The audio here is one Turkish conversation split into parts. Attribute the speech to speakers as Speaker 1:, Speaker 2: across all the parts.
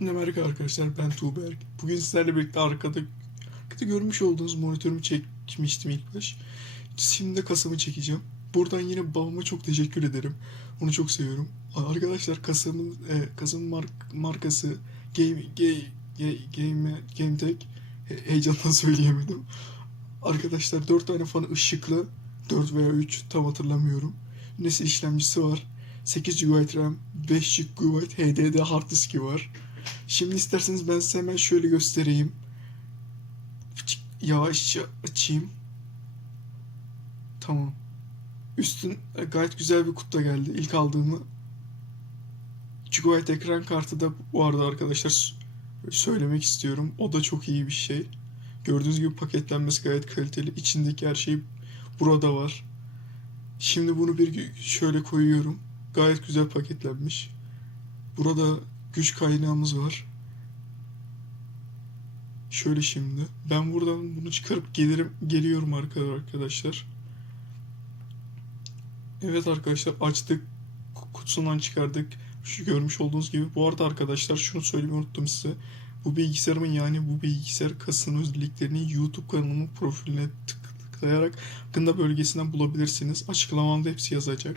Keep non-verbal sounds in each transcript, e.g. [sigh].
Speaker 1: Merhaba arkadaşlar ben Tuğberk. Bugün sizlerle birlikte arkada, arkada görmüş olduğunuz monitörümü çekmiştim ilk baş. Şimdi kasamı çekeceğim. Buradan yine babama çok teşekkür ederim. Onu çok seviyorum. Arkadaşlar kasamın e, kasamın mark, markası Game Game Game Game GameTek He- heyecandan [laughs] söyleyemedim. Arkadaşlar 4 tane fan ışıklı 4 veya 3 tam hatırlamıyorum. Nesil işlemcisi var. 8 GB RAM, 5 GB HDD hard diski var. Şimdi isterseniz ben size hemen şöyle göstereyim. Yavaşça açayım. Tamam. Üstün e, gayet güzel bir kutu geldi. İlk aldığımı 2 GB ekran kartı da arada arkadaşlar söylemek istiyorum. O da çok iyi bir şey. Gördüğünüz gibi paketlenmesi gayet kaliteli. İçindeki her şey burada var. Şimdi bunu bir şöyle koyuyorum. Gayet güzel paketlenmiş. Burada güç kaynağımız var. Şöyle şimdi. Ben buradan bunu çıkarıp gelirim geliyorum arka- arkadaşlar. Evet arkadaşlar açtık. Ku- Kutusundan çıkardık. Şu görmüş olduğunuz gibi. Bu arada arkadaşlar şunu söylemeyi unuttum size. Bu bilgisayarımın yani bu bilgisayar kasının özelliklerini YouTube kanalımın profiline tık- tıklayarak hakkında bölgesinden bulabilirsiniz. Açıklamamda hepsi yazacak.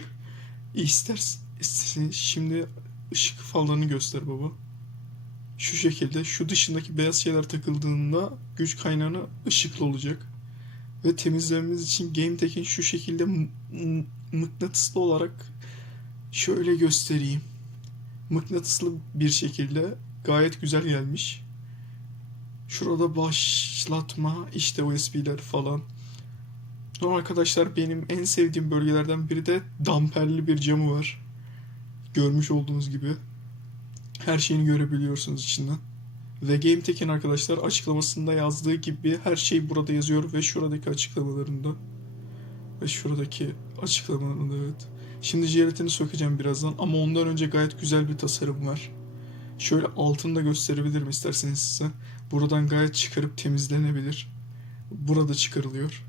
Speaker 1: İsterseniz şimdi ışık fallarını göster baba. Şu şekilde şu dışındaki beyaz şeyler takıldığında güç kaynağına ışıklı olacak. Ve temizlememiz için GameTek'in şu şekilde mıknatıslı olarak şöyle göstereyim. Mıknatıslı bir şekilde gayet güzel gelmiş. Şurada başlatma işte USB'ler falan. Sonra arkadaşlar benim en sevdiğim bölgelerden biri de damperli bir camı var. Görmüş olduğunuz gibi. Her şeyini görebiliyorsunuz içinden. Ve GameTek'in arkadaşlar açıklamasında yazdığı gibi her şey burada yazıyor ve şuradaki açıklamalarında. Ve şuradaki açıklamalarında evet. Şimdi jelatini sökeceğim birazdan ama ondan önce gayet güzel bir tasarım var. Şöyle altını da gösterebilirim isterseniz size. Buradan gayet çıkarıp temizlenebilir. Burada çıkarılıyor.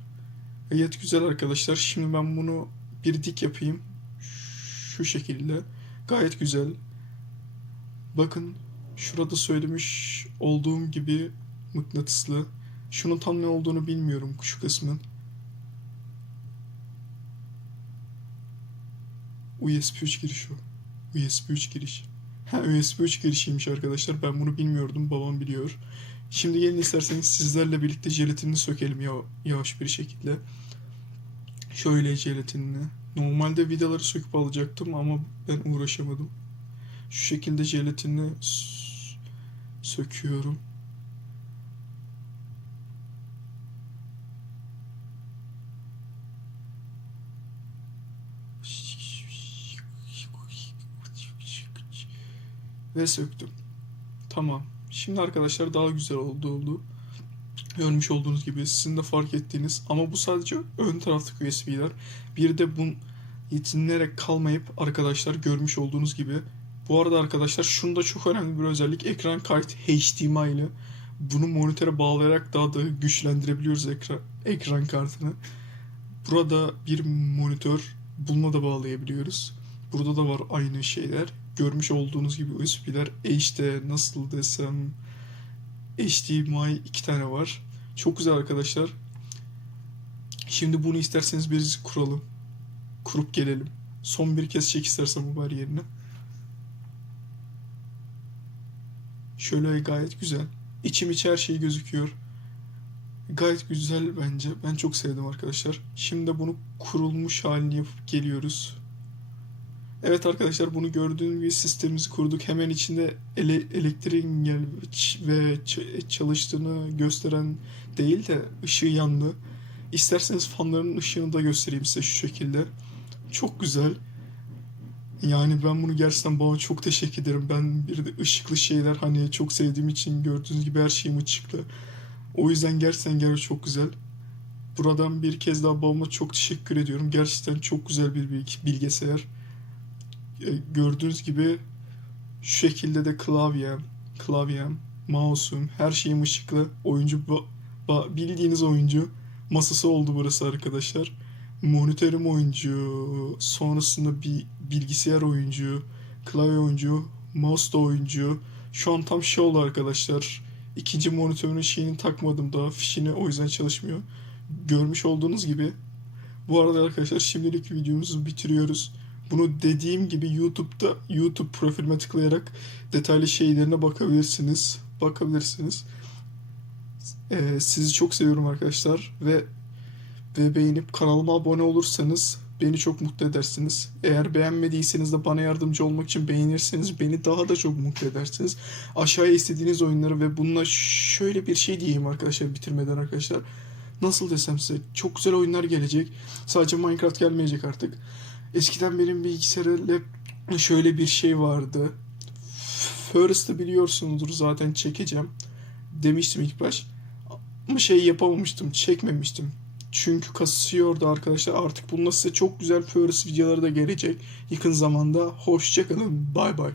Speaker 1: Gayet güzel arkadaşlar. Şimdi ben bunu bir dik yapayım. Şu şekilde. Gayet güzel. Bakın şurada söylemiş olduğum gibi mıknatıslı. Şunun tam ne olduğunu bilmiyorum şu kısmın. USB 3 giriş o. USB 3 giriş. Ha USB 3 girişiymiş arkadaşlar. Ben bunu bilmiyordum. Babam biliyor. Şimdi gelin isterseniz sizlerle birlikte jelatinini sökelim ya yavaş bir şekilde. Şöyle jelatinini. Normalde vidaları söküp alacaktım ama ben uğraşamadım. Şu şekilde jelatinini s- söküyorum. Ve söktüm. Tamam. Şimdi arkadaşlar daha güzel oldu oldu. Görmüş olduğunuz gibi sizin de fark ettiğiniz ama bu sadece ön taraftaki USB'ler. Bir de bu yetinilerek kalmayıp arkadaşlar görmüş olduğunuz gibi. Bu arada arkadaşlar şunda çok önemli bir özellik. Ekran kart HDMI ile bunu monitöre bağlayarak daha da güçlendirebiliyoruz ekran, ekran kartını. Burada bir monitör bununla da bağlayabiliyoruz. Burada da var aynı şeyler. Görmüş olduğunuz gibi USB'ler HD nasıl desem HDMI iki tane var. Çok güzel arkadaşlar. Şimdi bunu isterseniz biz kuralım. Kurup gelelim. Son bir kez çek istersen bu var yerine. Şöyle gayet güzel. İçim içi her şey gözüküyor. Gayet güzel bence. Ben çok sevdim arkadaşlar. Şimdi bunu kurulmuş halini yapıp geliyoruz. Evet arkadaşlar bunu gördüğünüz gibi sistemimizi kurduk. Hemen içinde ele, elektriğin ve ç- çalıştığını gösteren değil de ışığı yandı. İsterseniz fanların ışığını da göstereyim size şu şekilde. Çok güzel. Yani ben bunu gerçekten babama çok teşekkür ederim. Ben bir de ışıklı şeyler hani çok sevdiğim için gördüğünüz gibi her şeyim ışıklı. O yüzden gerçekten gerçekten çok güzel. Buradan bir kez daha babama çok teşekkür ediyorum. Gerçekten çok güzel bir bilgi- bilgisayar. E, Gördüğünüz gibi şu şekilde de klavyem, klavyem, mouse'um, her şeyim ışıklı. Oyuncu bildiğiniz oyuncu masası oldu burası arkadaşlar. Monitörüm oyuncu, sonrasında bir bilgisayar oyuncu, klavye oyuncu, mouse da oyuncu. Şu an tam şey oldu arkadaşlar. İkinci monitörün şeyini takmadım daha fişini o yüzden çalışmıyor. Görmüş olduğunuz gibi. Bu arada arkadaşlar şimdilik videomuzu bitiriyoruz. Bunu dediğim gibi YouTube'da YouTube profilime tıklayarak detaylı şeylerine bakabilirsiniz. Bakabilirsiniz. Ee, sizi çok seviyorum arkadaşlar ve ve beğenip kanalıma abone olursanız beni çok mutlu edersiniz. Eğer beğenmediyseniz de bana yardımcı olmak için beğenirseniz beni daha da çok mutlu edersiniz. Aşağıya istediğiniz oyunları ve bununla şöyle bir şey diyeyim arkadaşlar bitirmeden arkadaşlar. Nasıl desem size çok güzel oyunlar gelecek. Sadece Minecraft gelmeyecek artık. Eskiden benim bilgisayarımda şöyle bir şey vardı. First'ı biliyorsunuzdur zaten çekeceğim. Demiştim ilk baş. Ama şey yapamamıştım, çekmemiştim. Çünkü kasıyordu arkadaşlar. Artık bununla size çok güzel First videoları da gelecek yakın zamanda. Hoşçakalın. Bay bay.